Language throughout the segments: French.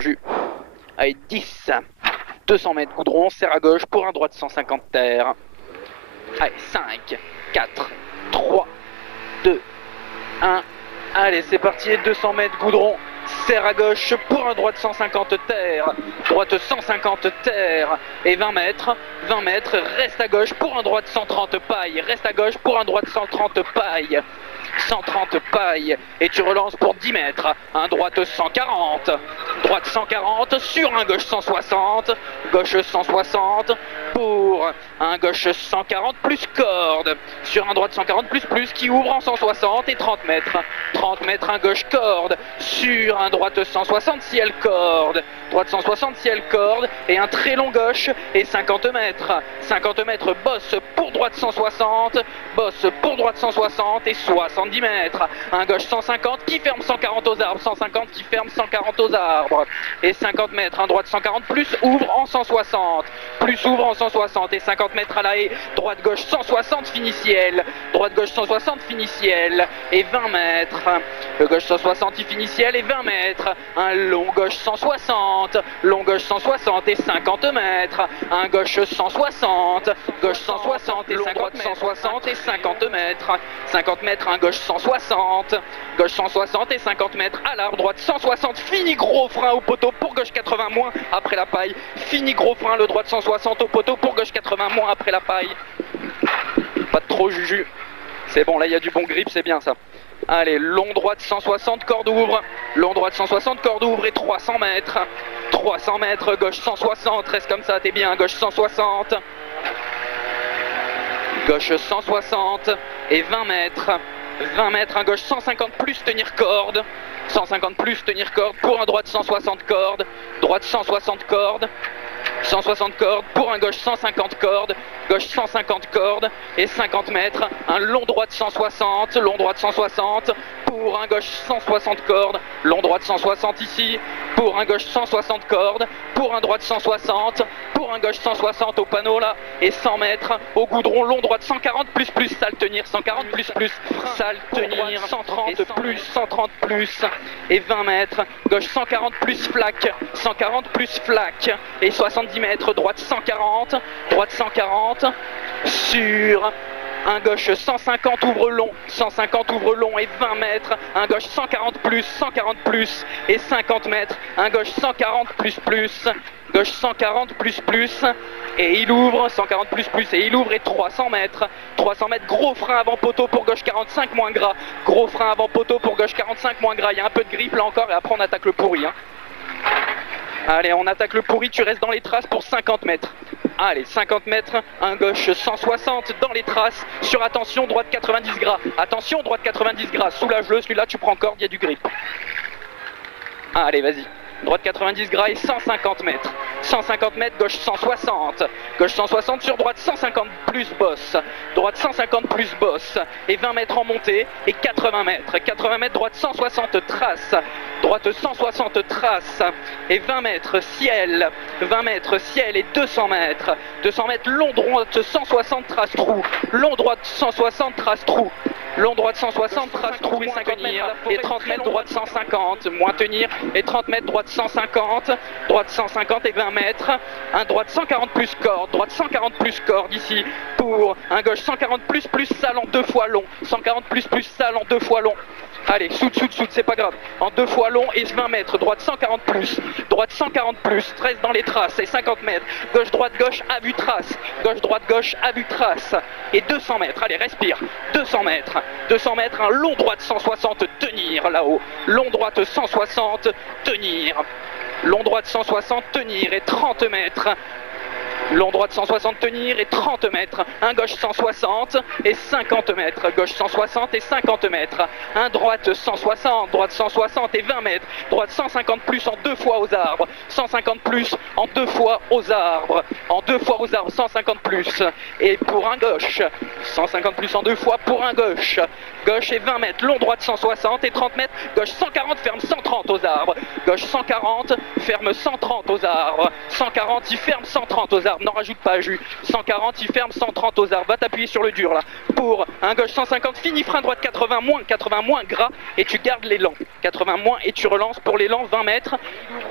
Jus. Allez, 10. 200 mètres goudron, serre à gauche pour un droit de 150 terre. Allez, 5, 4, 3, 2, 1. Allez, c'est parti, 200 mètres goudron, serre à gauche pour un droit de 150 terre. Droite 150 terre et 20 mètres, reste à gauche pour un droit de 130 paille. Reste à gauche pour un droit de 130 paille. 130 paille et tu relances pour 10 mètres, un droite 140, droite 140 sur un gauche 160, gauche 160 pour un gauche 140 plus corde, sur un droite 140 plus qui ouvre en 160 et 30 mètres, un gauche corde, sur un droite 160 ciel corde, droite 160 ciel corde et un très long gauche et 50 mètres bosse pour droite 160, bosse pour droite 160 et 70 mètres, un gauche 150 qui ferme 140 aux arbres, 150 qui ferme 140 aux arbres et 50 mètres, un droite 140 plus ouvre en 160, plus ouvre en 160 et 50 mètres à la haie, droite gauche 160 fini ciel, droite gauche 160 fini ciel et 20 mètres, le gauche 160 il finit ciel et 20 mètres, un long gauche 160, long gauche 160 et 50 mètres, un gauche 160, gauche 160 et 50 160 et 50 mètres, un gauche 160, gauche 160 et 50 mètres à l'arbre, droite 160, fini gros frein au poteau pour gauche 80 moins après la paille, fini gros frein le droite 160 au poteau pour gauche 80 moins après la paille, pas de trop juju, c'est bon là il y a du bon grip, c'est bien ça. Allez, long droite 160, corde ouvre, long droite 160, corde ouvre et 300 mètres, gauche 160, reste comme ça, t'es bien, gauche 160, gauche 160 et 20 mètres, un gauche 150 plus tenir corde, 150 plus tenir corde pour un droite 160 corde, droite 160 corde, 160 cordes pour un gauche 150 cordes, gauche 150 cordes et 50 mètres, un long droite 160, pour un gauche 160 cordes, long droite 160 ici, pour un gauche 160 cordes, pour un droite 160, pour un gauche 160 au panneau là, et 100 mètres au goudron, long droite 140 plus, salle tenir, 140 plus, salle tenir, 130 plus, et 20 mètres, gauche 140 plus flaque, et 70 mètres, droite 140, sur un gauche 150 ouvre long, et 20 mètres, un gauche 140 plus, et 50 mètres, un gauche 140 gauche 140 plus, et il ouvre, 140 plus, et il ouvre et 300 mètres, gros frein avant poteau pour gauche 45 moins gras, il y a un peu de grippe là encore, et après on attaque le pourri, hein. Allez, on attaque le pourri, tu restes dans les traces pour 50 mètres. Allez, 50 mètres, un gauche 160 dans les traces, sur attention, droite 90 gras. Attention, droite 90 gras, soulage-le, celui-là tu prends corde, il y a du grip. Allez, vas-y. Droite 90 gras et 150 mètres. 150 mètres, gauche 160. Gauche 160 sur droite 150 plus bosse. Droite 150 plus bosse. Et 20 mètres en montée et 80 mètres. 80 mètres, droite 160 trace. Droite 160 trace. Et 20 mètres ciel. 20 mètres ciel et 200 mètres. 200 mètres, long droite 160 trace trou. Long droite 160 trace trou. Long droite 160, trace trou et 50 mètres, et 30 mètres, droite 150, moins tenir, et 30 mètres, droite 150 et 20 mètres, un droite 140 plus corde, ici, pour un gauche 140 plus salle en 2 fois long, 140 plus salle en 2 fois long. Allez, soude, c'est pas grave. En 2 fois long et 20 mètres, droite 140 plus, 13 dans les traces et 50 mètres, gauche, à vue trace, gauche, à vue trace, et 200 mètres, allez, respire, 200 mètres, un long droite 160, tenir là-haut, long droite 160, tenir, et 30 mètres, long droite 160 tenir et 30 mètres, un gauche 160 et 50 mètres, gauche 160 et 50 mètres, un droite 160 et 20 mètres, droite 150 plus en 2 fois aux arbres, 150 plus en 2 fois aux arbres, 150 plus, et pour un gauche, 150 plus en 2 fois pour un gauche et 20 mètres, long droite 160 et 30 mètres, gauche 140 ferme 130 aux arbres, gauche 140 ferme 130 aux arbres, 140 il ferme 130 aux arbres, arbres, n'en rajoute pas Jus. 140, il ferme 130 aux arbres, va t'appuyer sur le dur là. Pour un gauche 150, fini frein droite 80 moins gras et tu gardes l'élan. 80 moins et tu relances pour l'élan 20 mètres.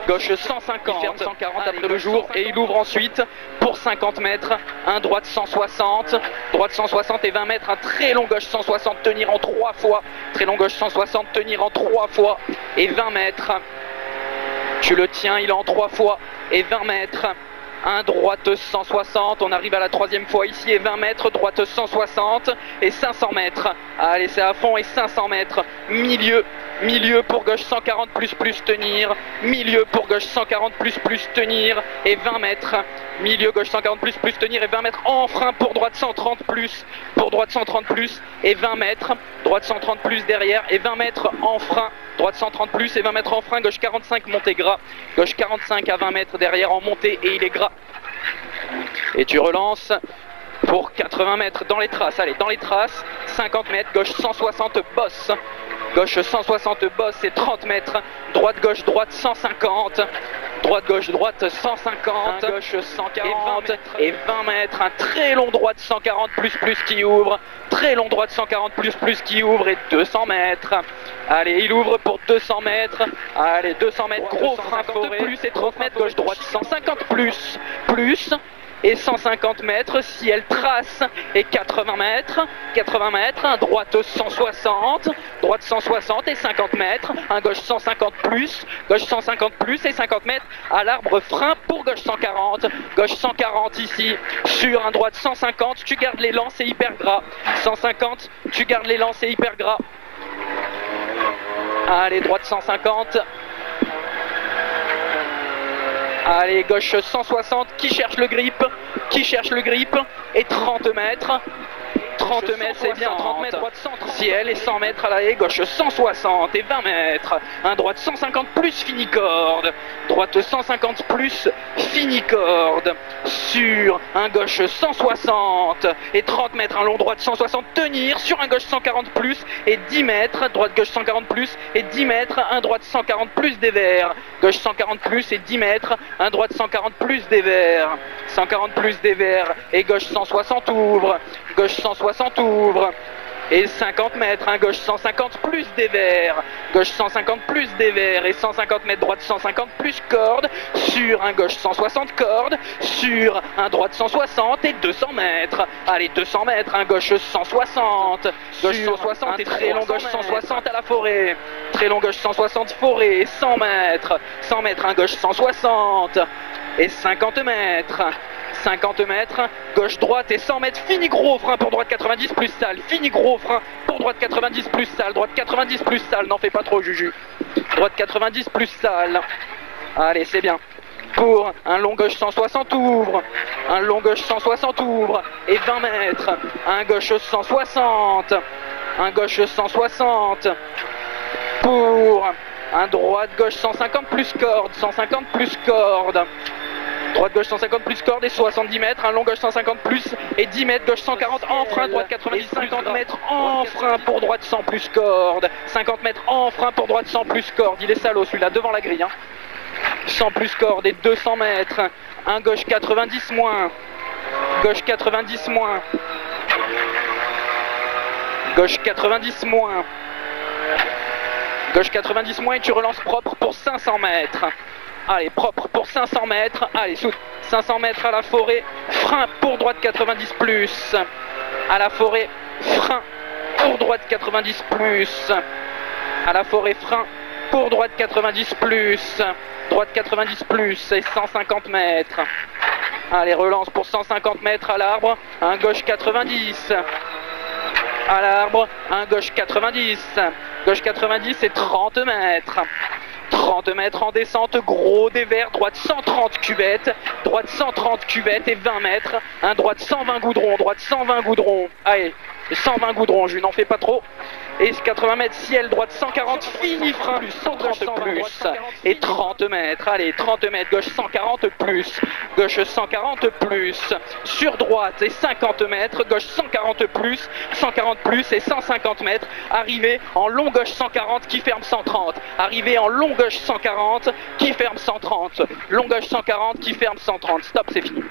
Gauche 150, il ferme 140 après le jour et il ouvre ensuite pour 50 mètres. Un droite 160, droite 160 et 20 mètres, un très long gauche 160, tenir en 3 fois. Très long gauche 160, tenir en 3 fois et 20 mètres. Tu le tiens, il est en 3 fois et 20 mètres. Un droite 160, on arrive à la 3e fois ici et 20 mètres, droite 160 et 500 mètres. Allez, c'est à fond et 500 mètres. Milieu pour gauche 140 plus tenir. Milieu pour gauche 140 plus tenir et 20 mètres. Milieu gauche 140 plus tenir et 20 mètres en frein pour droite 130 plus. Pour droite 130 plus et 20 mètres. Droite 130 plus derrière et 20 mètres en frein. Droite 130 plus et 20 mètres en frein, gauche 45 montée gras, gauche 45 à 20 mètres derrière en montée et il est gras. Et tu relances pour 80 mètres dans les traces, allez dans les traces, 50 mètres, gauche 160 bosse, gauche 160 bosse et 30 mètres, droite 150, droite 150, gauche 140 et 20 mètres, un très long droite 140 plus qui ouvre, très long droite 140 plus qui ouvre et 200 mètres. Allez, il ouvre pour 200 mètres. Allez, 200 mètres, gros frein forêt. Plus et 30 mètres, gauche droite 150 plus et 150 mètres, si elle trace et 80 mètres, un droite 160 et 50 mètres, un gauche 150 plus et 50 mètres à l'arbre frein pour gauche 140 ici, sur un droite 150, tu gardes l'élan, c'est hyper gras, 150, tu gardes l'élan, c'est hyper gras. Allez, droite 150. Allez, gauche 160, qui cherche le grip et 30 mètres. 30 mètres, c'est bien, 30 mètres, droite 130, ciel et 100 mètres à l'arrêt, gauche 160 et 20 mètres. Un droite 150 plus fini corde. Droite 150 plus fini corde. Sur un gauche 160 et 30 mètres, un long droite 160, tenir sur un gauche 140 plus et 10 mètres. Droite gauche 140 plus et 10 mètres, un droite 140 plus des verts. Gauche 140 plus et 10 mètres, un droite 140 plus des verts. 140 plus des verts et gauche 160 ouvre. Gauche 160 ouvre et 50 mètres, un gauche 150 plus des verts, gauche 150 plus des verts et 150 mètres, droite 150 plus corde, sur un gauche 160 corde, sur un droite 160 et 200 mètres, allez 200 mètres, un gauche 160, gauche 160 et très long gauche 160 à la forêt, très long gauche 160 forêt, 100 mètres, un gauche 160 et 50 mètres. 50 mètres, gauche-droite et 100 mètres, fini gros frein pour droite 90 plus sale, fini gros frein pour droite 90 plus sale, droite 90 plus sale, n'en fais pas trop Juju, droite 90 plus sale, allez c'est bien, pour un long gauche 160 ouvre, un long gauche 160 ouvre et 20 mètres, un gauche 160, pour un droite gauche 150 plus corde, droite gauche 150 plus corde et 70 mètres, un long gauche 150 plus et 10 mètres, gauche 140 en frein, droite 90, 50 mètres en frein pour droite 100 plus corde, 50 mètres en frein pour droite 100 plus corde, il est salaud celui-là devant la grille, 100 plus corde et 200 mètres, un gauche 90 moins, gauche 90 moins, gauche 90 moins, gauche 90 moins et tu relances propre pour 500 mètres. Allez, propre pour 500 mètres. Allez, sous 500 mètres à la forêt. Frein pour droite 90 plus. À la forêt, frein pour droite 90 plus. À la forêt, frein pour droite 90 plus. Droite 90 plus et 150 mètres. Allez, relance pour 150 mètres à l'arbre. Un gauche 90. À l'arbre, un gauche 90. Gauche 90 et 30 mètres. 30 mètres en descente, gros des verts, droite 130 cubettes et 20 mètres, un droite 120 goudron, allez, 120 goudron, je n'en fais pas trop, et 80 mètres ciel, droite 140, fini frein, 130 plus, et 30 mètres, allez, 30 mètres, gauche 140 plus, sur droite et 50 mètres, gauche 140 plus et 150 mètres, arrivé en long gauche 140 qui ferme 130, arrivé en long gauche 140 qui ferme 130, long gauche 140 qui ferme 130, stop, c'est fini.